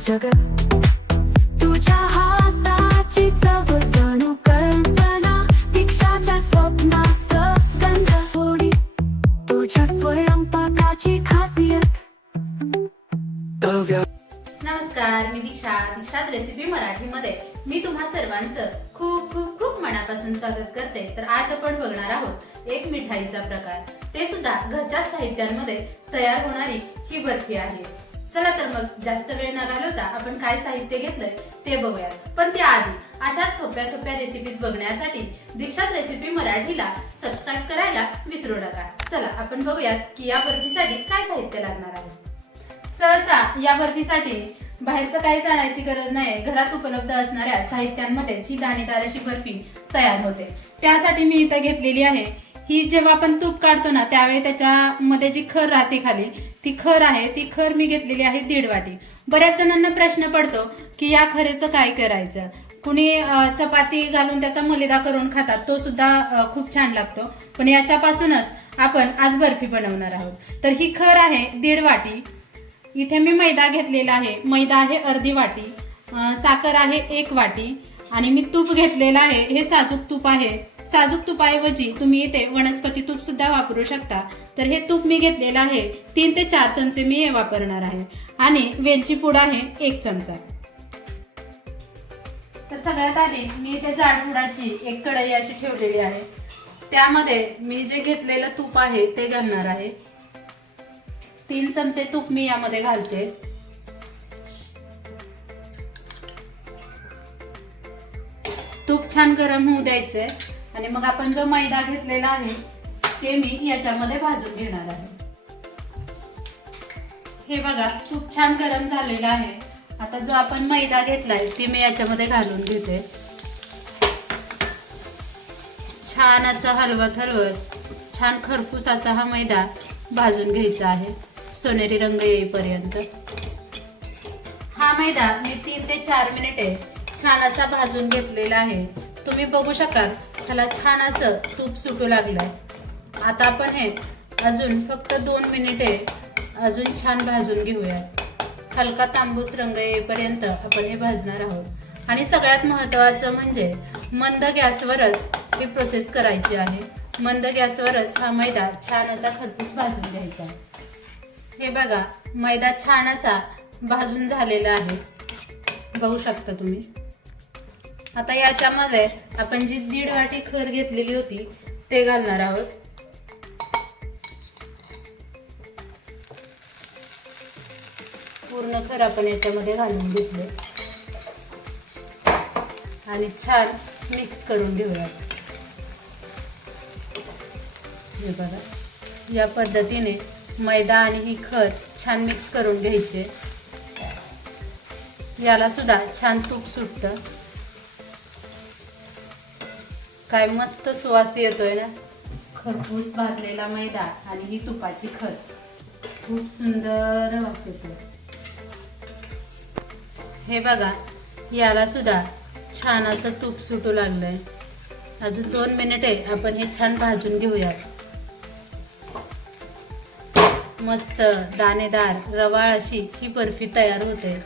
जग तुझ्या हाताची चव जणू कल्पना दीक्षाच्या स्वप्नाचं गंध थोडी तुझ्या स्वयंपाकाची खासियत. नमस्कार मी दीक्षा. दीक्षाच रेसिपी मराठीमध्ये. मी तुम्हा सर्वांचं खूप खूप खूप मनापासून स्वागत करते. तर आज आपण बघणार आहोत एक मिठाईचा प्रकार. ते सुद्धा घरच्या साहित्यांमध्ये तयार होणारी ही बर्फी आहे. चला तर मग जास्त वेळ न घालवता आपण काय साहित्य घेतलंय ते बघूया. पण त्याआधी अशाच सोप्या सोप्या रेसिपीज बघण्यासाठी दीक्षात रेसिपी मराठीला सबस्क्राईब करायला विसरू नका. चला आपण बघूयात की या बर्फीसाठी काय साहित्य लागणार आहे. सहसा या बर्फीसाठी बाहेरचं काही जाण्याची गरज नाही घरात उपलब्ध असणाऱ्या साहित्यांमध्येच ही दाणेदार अशी बर्फी तयार होते. त्यासाठी मी इथं घेतलेली आहे. ही जेव्हा आपण तूप काढतो ना त्यावेळी त्याच्यामध्ये जी खर राहते खाली ती खर आहे ती खर मी घेतलेली आहे दीड वाटी. बऱ्याच जणांना प्रश्न पडतो की या खरेचं काय करायचं? कुणी चपाती घालून त्याचा मलिदा करून खातात तो सुद्धा खूप छान लागतो. पण याच्यापासूनच आपण आज बर्फी बनवणार आहोत. तर ही खर आहे दीड वाटी. इथे मी मैदा घेतलेला आहे. मैदा आहे अर्धी वाटी. साखर आहे एक वाटी. आणि मी तूप घेतलेलं आहे. हे साजूक तूप आहे. साजूक तुपाऐवजी तुम्ही इथे वनस्पती तूप सुद्धा वापरू शकता. तर हे तूप मी घेतलेलं आहे. तीन ते चार चमचे मी हे वापरणार आहे. आणि वेलची पूड आहे एक चमचा. तर सगळ्यात आधी मी इथे जाडफुडाची एक कढई अशी ठेवलेली आहे. त्यामध्ये मी जे घेतलेलं तूप आहे ते घालणार आहे. तीन चमचे तूप मी यामध्ये घालते. तूप छान गरम होऊ द्यायचंय. आणि मग आपण जो मैदा घेतलेला आहे ते मी याच्यामध्ये भाजून घेणार आहे. हे बघा खूप छान गरम झालेलं आहे. आता जो आपण मैदा घेतलाय ते मी याच्यामध्ये घालून घेते. छान असं हलवत हलवत छान खरपूस असा हा मैदा भाजून घ्यायचा आहे सोनेरी रंग येईपर्यंत. हा मैदा मी तीन ते चार मिनिटे छान असा भाजून घेतलेला आहे. तुम्ही बघू शकाल ह्याला छान असं तूप सुटू लागलं आहे आता आपण हे अजून फक्त दोन मिनिटे अजून छान भाजून घेऊया हलका तांबूस रंग येईपर्यंत आपण हे भाजणार आहोत. आणि सगळ्यात महत्त्वाचं म्हणजे मंद गॅसवरच ही प्रोसेस करायची आहे. मंद गॅसवरच हा मैदा छान असा खरपूस भाजून घ्यायचा. हे बघा मैदा छान असा भाजून झालेला आहे. बघू शकता तुम्ही. आता याच्यामध्ये आपण जी दीड वाटी खर घेतलेली होती ते घालणार आहोत. पूर्ण खर आपण याच्यामध्ये घालून घेतले. आणि छान मिक्स करून घेऊयात. हे बघा या पद्धतीने मैदा आणि ही खर छान मिक्स करून घ्यायचे. याला सुद्धा छान तूप सुटतं. काय मस्त सुवास येतोय ना. खरपूस भाजलेला मैदा आणि ही तुपाची खत. खूप सुंदर वास येतो हे बघा याला सुद्धा छान असं तूप सुटू लागलंय. अजून दोन मिनिटे आपण हे छान भाजून घेऊयात. मस्त दाणेदार रवाळ अशी ही बर्फी तयार होते.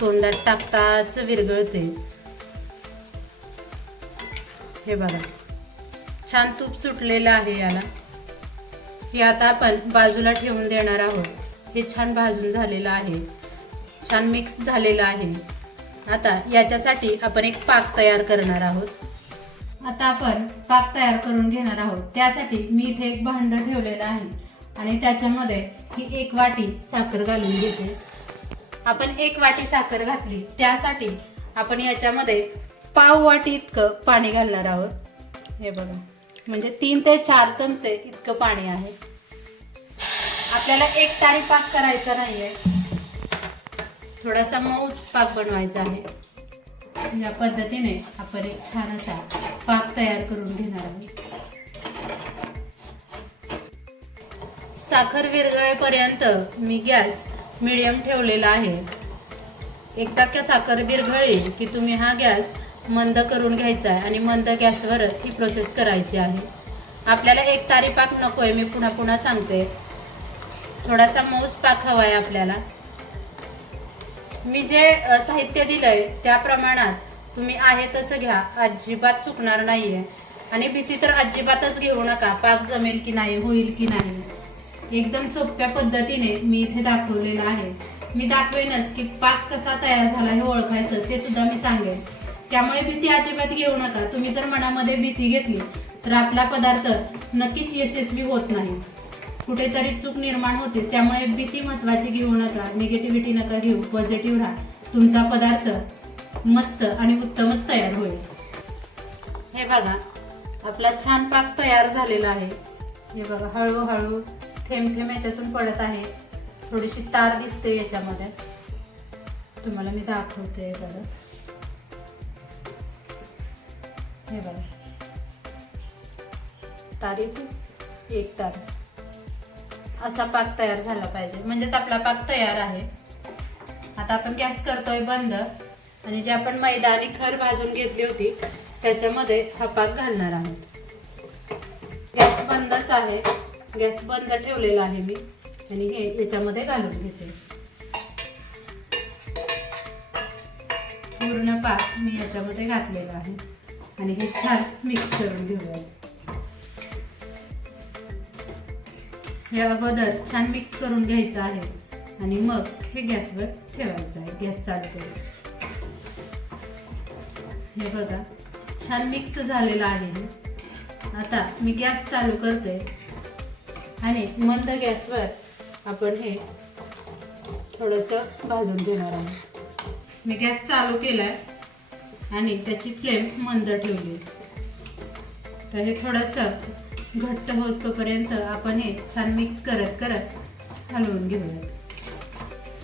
तोंडात टाकताच विरघळते हे बघा. छान तूप सुटलेलं आहे याला. हे आता आपण बाजूला ठेवून देणार आहोत. हे छान भाजून झालेलं आहे. छान मिक्स झालेलं आहे. आता याच्यासाठी आपण एक पाक तयार करणार आहोत. आता आपण पाक तयार करून घेणार आहोत. त्यासाठी मी इथे एक भांड ठेवलेलं आहे. आणि त्याच्यामध्ये ही एक वाटी साखर घालून घेते. आपण एक वाटी साखर घातली. त्यासाठी आपण याच्यामध्ये पाव वाटी इतकं पाणी घालणार आहोत. हे बघा. म्हणजे तीन ते चार चमचे इतकं पाणी आहे. आपल्याला एक तारी पाक करायचा नाहीये. थोडासा मऊच पाक बनवायचा आहे. या पद्धतीने आपण एक छान असा पाक तयार करून घेणार आहोत साखर विरघळेपर्यंत मी गॅस मिडियम ठेवलेला आहे. एकदा का साखर विरघळली की तुम्ही हा गॅस मंद करून घ्यायचा आहे आणि मंद गॅसवरच ही प्रोसेस करायची आहे. आपल्याला एक तारी पाक नको आहे मी पुन्हा पुन्हा सांगते. थोडासा मऊस पाक हवा आहे आपल्याला. मी जे साहित्य दिलं आहे त्या प्रमाणात तुम्ही आहे तसं घ्या अजिबात चुकणार नाही आहे आणि भीती तर अजिबातच घेऊ नका पाक जमेल की नाही होईल की नाही. एकदम सोप्या पद्धतीने मी इथे दाखवलेलं आहे. मी दाखवेनच की पाक कसा तयार झाला हे ओळखायचं ते सुद्धा मी सांगेन. त्यामुळे भीती अजिबात घेऊ नका. तुम्ही जर मनामध्ये भीती घेतली तर आपला पदार्थ नक्कीच यशस्वी होत नाही. कुठेतरी चूक निर्माण होते. त्यामुळे भीती महत्वाची घेऊ नका. निगेटिव्हिटी नका घेऊ. पॉझिटिव्ह राहा. तुमचा पदार्थ मस्त आणि उत्तमच तयार होईल. हे बघा. आपला छान पाक तयार झालेला आहे. हे बघा. हळूहळू थेंब थेंब याच्यातून पडत आहे. थोडीशी तार दिसते याच्यामध्ये. तुम्हाला मी दाखवते बघा हे बघा. तारीख एक तारीख. असा पाक तयार झाला पाहिजे. म्हणजेच आपला पाक तयार आहे. आता आपण गॅस करतोय बंद. आणि जे आपण मैदा आणि खर भाजून घेतली होती त्याच्यामध्ये हा पाक घालणार आहोत गॅस बंदच आहे. गॅस बंद ठेवलेला आहे मी. आणि हे याच्यामध्ये घालून घेते. पूर्ण पाक मी याच्यामध्ये घातलेला आहे. आणि हे छान मिक्स करून घेऊया हे अगोदर छान मिक्स करून घ्यायचं आहे आणि मग हे गॅसवर ठेवायचं आहे गॅस चालू करून हे बघा छान मिक्स झालेलं आहे आता मी गॅस चालू करते आणि मंद गॅसवर आपण हे थोडंसं भाजून घेणार आहे मी गॅस चालू केलाय आणि त्याची फ्लेम मंद ठेवली. तर हे थोडंसं घट्ट होतोपर्यंत आपण हे छान मिक्स करत करत हलवून घेऊयात.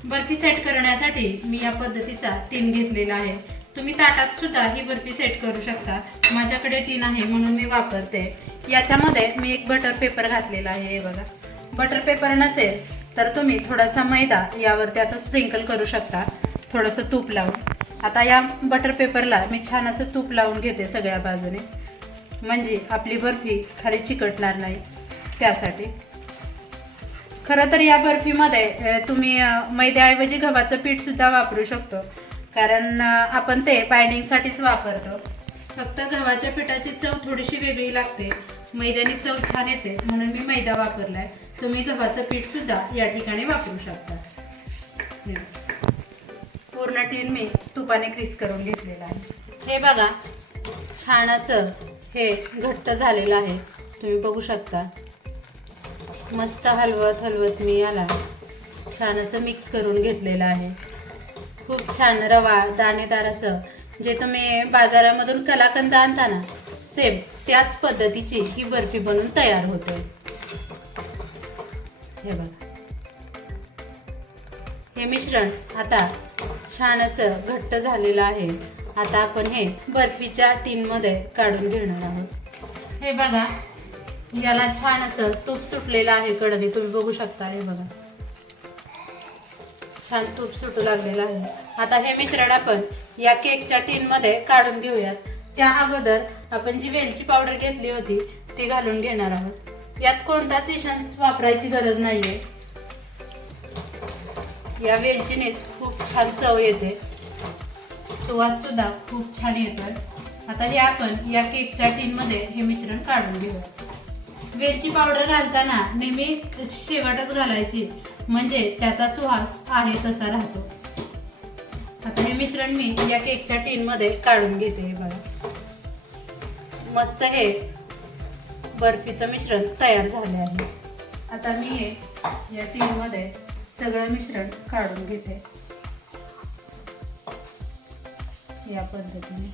बर्फी सेट करण्यासाठी मी या पद्धतीचा टीन घेतलेला आहे. तुम्ही ताटात सुद्धा ही बर्फी सेट करू शकता. माझ्याकडे टीन आहे म्हणून मी वापरते. याच्यामध्ये मी एक बटर पेपर घातलेला आहे हे बघा. बटर पेपर नसेल तर तुम्ही थोडासा मैदा यावरती असं स्प्रिंकल करू शकता. थोडंसं तूप लावून. आता या बटर पेपरला मी छान असं तूप लावून घेते सगळ्या बाजूने. म्हणजे आपली बर्फी खाली चिकटणार नाही त्यासाठी. खरं तर या बर्फीमध्ये तुम्ही मैद्याऐवजी गव्हाचं पीठसुद्धा वापरू शकतो. कारण आपण ते बाइंडिंगसाठीच वापरतो. फक्त गव्हाच्या पिठाची चव थोडीशी वेगळी लागते. मैद्याने चव छान येते म्हणून मी मैदा वापरला आहे तुम्ही गव्हाचं पीठसुद्धा या ठिकाणी वापरू शकता. पूर्ण टीन मी तुपाने क्रिस करून घेतलेला आहे. हे बघा छान असं हे घट्ट झालेलं आहे. तुम्ही बघू शकता. मस्त हलवत हलवत मी याला छान असं मिक्स करून घेतलेलं आहे. खूप छान रवा दाणेदार असं जे तुम्ही बाजारामधून कलाकंद आणता ना सेम त्याच पद्धतीची ही बर्फी बनून तयार होते. हे बघा. हे मिश्रण आता छान असं घट्ट झालेलं आहे. आता आपण हे बर्फीच्या टीनमध्ये काढून घेणार आहोत. हे बघा याला छान असं तूप सुटलेलं आहे कडने तुम्ही बघू शकता हे बघा. छान तूप सुटू लागलेलं आहे. आता हे मिश्रण आपण या केकच्या टीनमध्ये काढून घेऊयात. त्या अगोदर आपण जी वेलची पावडर घेतली होती ती घालून घेणार आहोत. यात कोणताच इशन्स वापरायची गरज नाहीये. या वेलचीनेच खूप छान चव येते. सुवाससुद्धा खूप छान येतोय. आता हे आपण या केकच्या टीनमध्ये हे मिश्रण काढून घेऊ. वेलची पावडर घालताना नेहमी शेवटच घालायची. म्हणजे त्याचा सुवास आहे तसा राहतो. आता हे मिश्रण मी या केकच्या टीनमध्ये काढून घेते हे बघा. मस्त हे बर्फीचं मिश्रण तयार झाले आहे आता मी हे या टीनमध्ये सगळं मिश्रण काढून घेते. या पद्धतीने.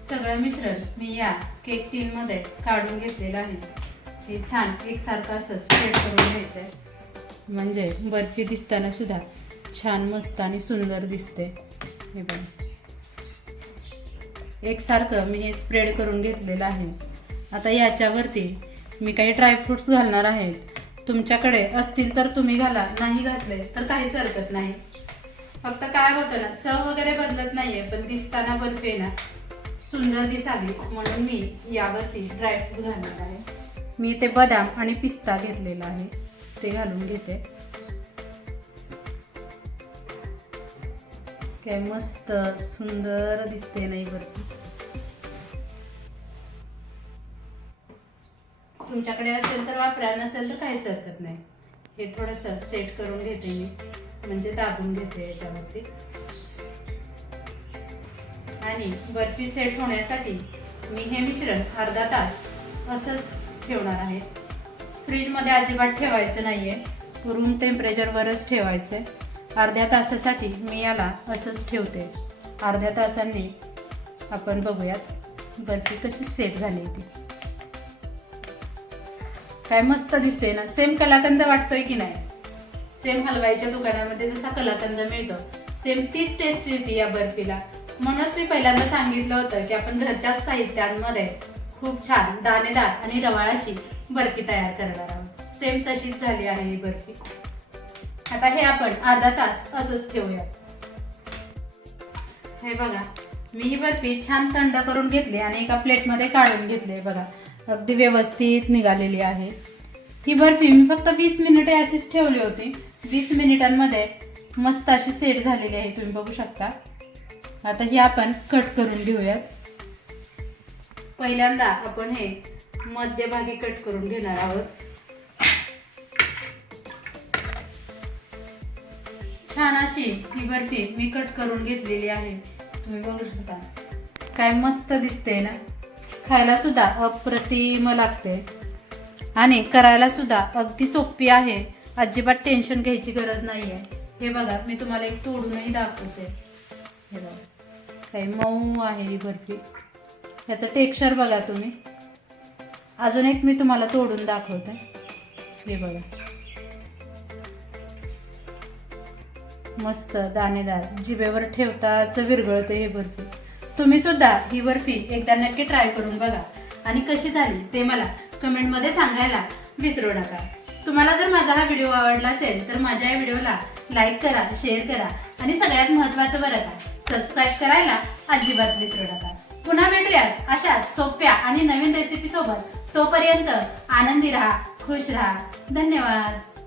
सगळं मिश्रण मी या केक टीन मध्ये काढून घेतलेलं आहे. हे छान एकसारखं असं स्प्रेड करून घ्यायचं आहे म्हणजे बर्फी दिसताना सुद्धा छान मस्त आणि सुंदर दिसते. हे बघ. एकसारखं मी हे स्प्रेड करून घेतलेलं आहे. आता याच्यावरती मी काही ड्रायफ्रूट्स घालणार आहेत. तुमच्याकडे असतील तर तुम्ही घाला नाही घातले तर काहीच हरकत नाही. फक्त काय होतं ना चव वगैरे बदलत नाहीये पण दिसताना बर्फी ना सुंदर दिसावी. म्हणून मी यावरती ड्रायफ्रूट घालणार आहे. मी ते बदाम आणि पिस्ता घेतलेला आहे. ते घालून घेते. काय मस्त सुंदर दिसते नाही बर्फी. तुमच्याकडे असेल तर वापरा नसेल तर काहीच हरकत नाही. हे थोडंसं सेट करून घेते मी. म्हणजे दाबून घेते याच्यावरती. आणि बर्फी सेट होण्यासाठी मी हे मिश्रण अर्धा तास असंच ठेवणार आहे. फ्रीजमध्ये अजिबात ठेवायचं नाही आहे रूम टेम्परेचरवरच ठेवायचं आहे अर्ध्या तासासाठी मी याला असंच ठेवते. अर्ध्या तासांनी आपण बघूयात बर्फी कशी सेट झाली ती. काय मस्त दिसते ना. सेम कलाकंद वाटतोय की नाही? सेम हलवाईच्या दुकानामध्ये जसा कलाकंद मिळतो सेम तीच टेस्ट येते या बर्फीला. म्हणूनच मी पहिल्यांदा सांगितलं होतं की आपण घरच्याच साहित्यांमध्ये खूप छान दाणेदार आणि रवाळाशी बर्फी तयार करणार आहोत. सेम तशीच झाली आहे ही बर्फी. आता हे आपण अर्धा तास असंच ठेवूया. हे बघा मी ही बर्फी छान थंड करून घेतली आणि एका प्लेटमध्ये काढून घेतली बघा. अगदी व्यवस्थित निघालेली आहे. ही बर्फी मी फक्त वीस मिनिटे अशीच ठेवली होती. वीस मिनिटांमध्ये मस्त अशी सेट झालेली आहे तुम्ही बघू शकता. आता ही आपण कट करून घेऊयात. पहिल्यांदा आपण हे मध्यभागी कट करून घेणार आहोत. छान अशी ही बर्फी मी कट करून घेतलेली आहे. तुम्ही बघू शकता. काय मस्त दिसते ना? खायला सुद्धा अप्रतिम लागते. आणि करायला सुद्धा अगदी सोपी आहे. अजिबात टेन्शन घ्यायची गरज नाही आहे हे बघा मी तुम्हाला एक तोडूनही दाखवते. हे बघा काही मऊ आहे ही बर्फी. याचं टेक्स्चर बघा तुम्ही. अजून एक मी तुम्हाला तोडून दाखवते. हे बघा. मस्त दाणेदार जिभेवर ठेवताच विरघळते हे बर्फी. तुम्ही सुद्धा ही बर्फी एकदा नक्की ट्राय करून बघा. आणि कशी झाली ते मला कमेंटमध्ये सांगायला विसरू नका. तुम्हाला जर माझा हा व्हिडिओ आवडला असेल तर माझ्या या व्हिडिओला लाईक करा शेअर करा आणि सगळ्यात महत्त्वाचं बरं का सबस्क्राईब करायला अजिबात विसरू नका. पुन्हा भेटूयात अशाच सोप्या आणि नवीन रेसिपी सोबत. तोपर्यंत आनंदी राहा खुश राहा. धन्यवाद.